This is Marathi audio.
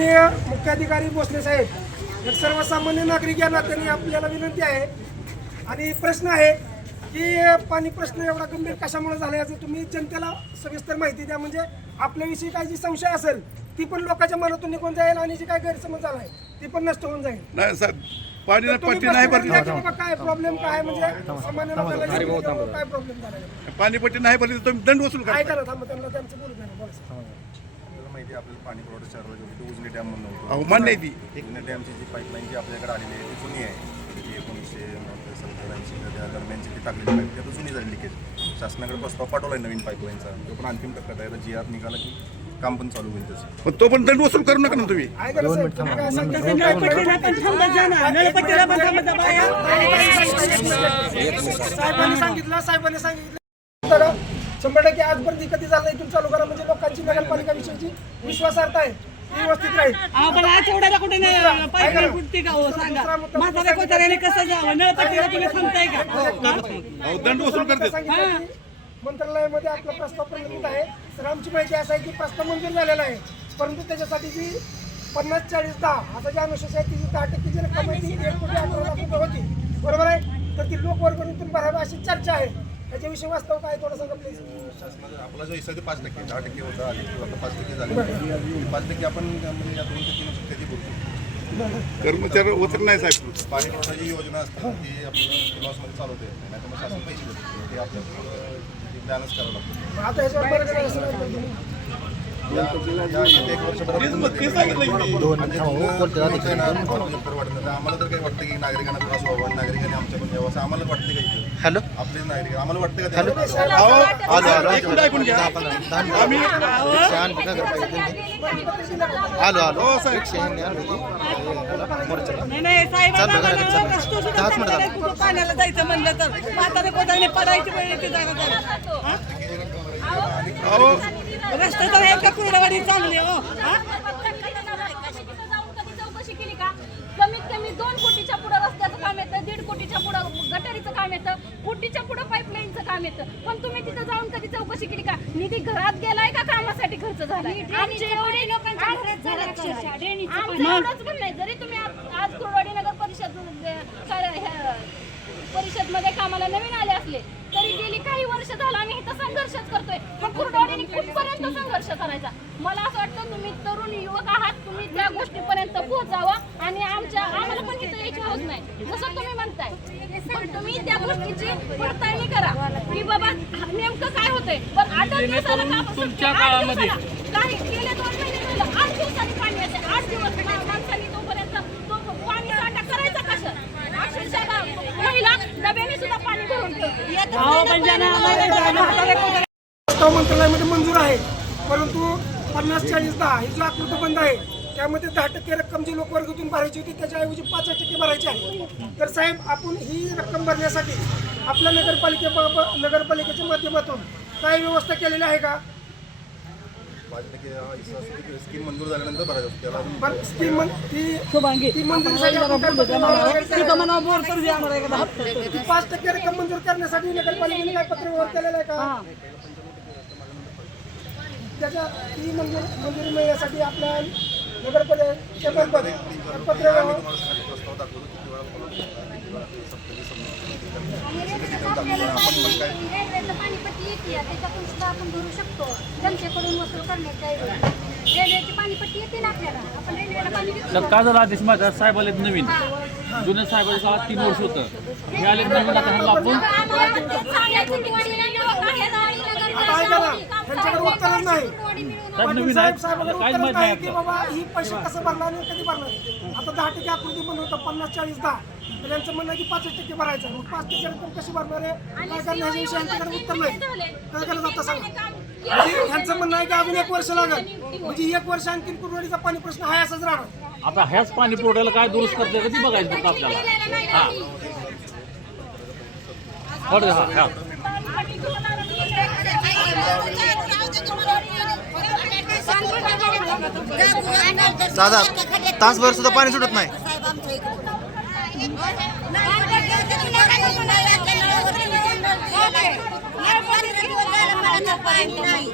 माननीय मुख्याधिकारी भोसले साहेब एक सर्वसामान्य नागरिक या नात्याने आपल्याला विनंती आहे. आणि प्रश्न आहे की पाणी प्रश्न एवढा गंभीर कशामुळे झाला याचं तुम्ही जनतेला सविस्तर माहिती द्या. म्हणजे आपल्याविषयी काही जी संशय असेल ती पण लोकांच्या मनातून निघून जाईल आणि जी काय गैरसमज झालाय ती पण नष्ट होऊन जाईल. नाही सर पाणी पट्टी नाही भरली. काय प्रॉब्लेम काय म्हणजे सामान्य लोकांना काय प्रॉब्लेम झाला पाणी पट्टी नाही भरली तुम्ही दंड वसूल काय करा करा थांबा त्यांना त्यांचं बोलू द्या ना, बोला सर. आपल्याला माहिती आहे आपल्याला पाणी पुरवठा शहराला जेवढी ती उजनी डॅम म्हणून होतो. अहो मान्य ती. उजनी डॅमची जी पाईपलाईन जी आपल्याकडे आलेली आहे ती जुनी आहे. ती एकोणीसशे सत्तर ऐंशी त्या दरम्यानची ती टाकलेली पाईप ती आता जुनी झाली लिकेज शासनाकडे प्रस्ताव पाठवला आहे नवीन पाईपलाईनचा तो पण अंतिम टप्प्यात आहे. जी आर निघाला की काम पण चालू होईल त्याचं. पण तो पण दंड वसूल करू नका ना तुम्ही? साहेबांनी सांगितलं साहेबांनी सांगितलं. शंभर टक्के आजपर्यंत कधी झालं इथून चालू करा म्हणजे लोकांची नगरपालिका विषयीची विश्वासार्हता आहे. ती व्यवस्थित राहील. आठवड्याला कुठे नाही पाईपलाईन फुटते का हो? सांगा. म्हाताऱ्या कोताऱ्याने कसं जावं? नळपट्टीला तुम्ही थांबताय का? अहो दंड वसूल करते. सांगितलं की मंत्रालयामध्ये आपला प्रस्ताव प्रलंबित आहे. तर आमची माहिती असं आहे की प्रस्ताव मंजूर झालेला आहे. परंतु त्याच्यासाठी जी पन्नास चाळीस दहा आता जी अनुशेष आहे ती जी दहा टक्के जी रक्कम आहे ती एक कोटी अठरा लाख रुपये होती. बरोबर आहे? तर ती लोकवर्गणीतून भरावी अशी चर्चा आहे. त्याच्याविषयी वास्तव काय थोडं सांगा प्लीज शासनाचा आपला जो हिस्सा ते पाच टक्के दहा टक्के होता आधी तो आता पाच टक्के झाले पाच टक्के आपण म्हणजे या दोन ते तीन वर्षात कधी भरतो कर्मचारी उतर नाही साहेब. पाणी पुरवठा जी योजना असते ती आपल्याला लॉसमध्ये चालवता नाही त्यामुळे शासन पैसे देते. ते आपल्याला बॅलन्स करावं लागतं. आता ह्याच्यावर आम्हाला तर काही वाटतं की नागरिकांना त्रास व्हावा नागरिकांनी आमच्या पण यावं असं आम्हाला वाटतं का इथं हॅलो आपले नागरिक आम्हाला वाटतं का हॅलो हो कुठं पाण्याला जायचं म्हणलं तर? म्हाताऱ्या कोताऱ्याने पडायची वेळ येते जागा. हा? रस्ते तर हे का कुरडवाडी चांगली हो चौकशी केली का कमीत कमी दोन कोटीच्या पुढं रस्त्याचं काम येतं दीड कोटीच्या पुढं गटारीचं काम येतं कोटीच्या पुढं पाईपलाईनचं काम येतं पण तुम्ही तिथं जाऊन कधी चौकशी केली का निधी घरात गेलाय का कामासाठी खर्च झालाय आमचे एवढे लोकांच्या घरात झालं अक्षरशः. आमचं एवढंच म्हणणं आहे जरी तुम्ही आज- आज कुरवाडी नगर परिषद अं, कार्य- परिषदमध्ये कामाला नवीन आले असले तरी गेली काही वर्ष झालं आम्ही इथं संघर्षच करतोय मग संघर्ष करायचा. मला असं वाटतं तुम्ही तरुण युवक आहात तुम्ही त्या गोष्टीपर्यंत पोहोचावा आणि आमच्या आम्हाला पण इथं यायची हौस नाही. जसं तुम्ही म्हणताय. पण तुम्ही त्या गोष्टीची पडताळणी करा. की बाबा नेमकं काय होतंय? पण आठ दिवसाला का तुमच्या काळामध्ये गेले दोन महिने झालं. आठ दिवसांनी पाणी येते. आठ दिवस माणसांनी तोपर्यंत तो पाणी साठा करायचा कसं? अक्षरशः महिला डब्याने सुद्धा पाणी भरून ठेवते. मंत्रालयामध्ये मंजूर आहे. परंतु पन्नास चाळीस दहा ही जो आकृती बंद आहे. त्यामध्ये दहा टक्के रक्कम जी लोकवर्गातून भरायची होती त्याच्याऐवजी पाच टक्के भरायची आहे. तर साहेब आपण ही रक्कम भरण्यासाठी आपल्या नगरपालिके नगरपालिकेच्या माध्यमातून काय व्यवस्था केलेली आहे का? हा स्कीम मंजूर झाल्यानंतर स्कीम ती मंजुरीसाठी पाच टक्के रक्कम मंजूर करण्यासाठी नगरपालिकेने काय पत्र व्यवहार केलेला आहे का? त्याच्या ती मंजूर मंजुरी मिळण्यासाठी आपल्या पत्र आपण भरू शकतो जनतेकडून वसूल करण्याच्या रेल्वेची पाणीपट्टी येते ना आपल्याला आपण रेल्वेला पाणी काय झालं आदेश माझा साहेब आले नवीन जुन्या काळात तीन वर्ष होतं हे आले नवीन आता आपण त्यांच्याकडे उत्तरच नाही. नवीन साहेब साहेबांकडे उत्तरच नाही की बाबा ही पैसे कसं भरणार आणि कधी भरणार? आता दहा टक्के आकृती पण होतं पन्नास चाळीस दहा. तर यांचं म्हणणं आहे की पाच टक्के भरायचं मग पाच टक्के रक्कम कशी भरणार आहे? काय करणार? ह्याच्याविषयी यांच्याकडे उत्तर नाही. काय करायचं आता सांगा. म्हणजे यांचं म्हणणं आहे की अजून एक वर्ष लागेल. म्हणजे एक वर्ष आणखी कुरवाडीचा पाणी प्रश्न आहे असंच राहणार. आता ह्याच पाणी पुरवठ्याला काय दुरुस्त करते कधी बघायचं फक्त आपल्याला. हा. हा हा. दादा तासभर सुद्धा पाणी सुटत नाही. नाही.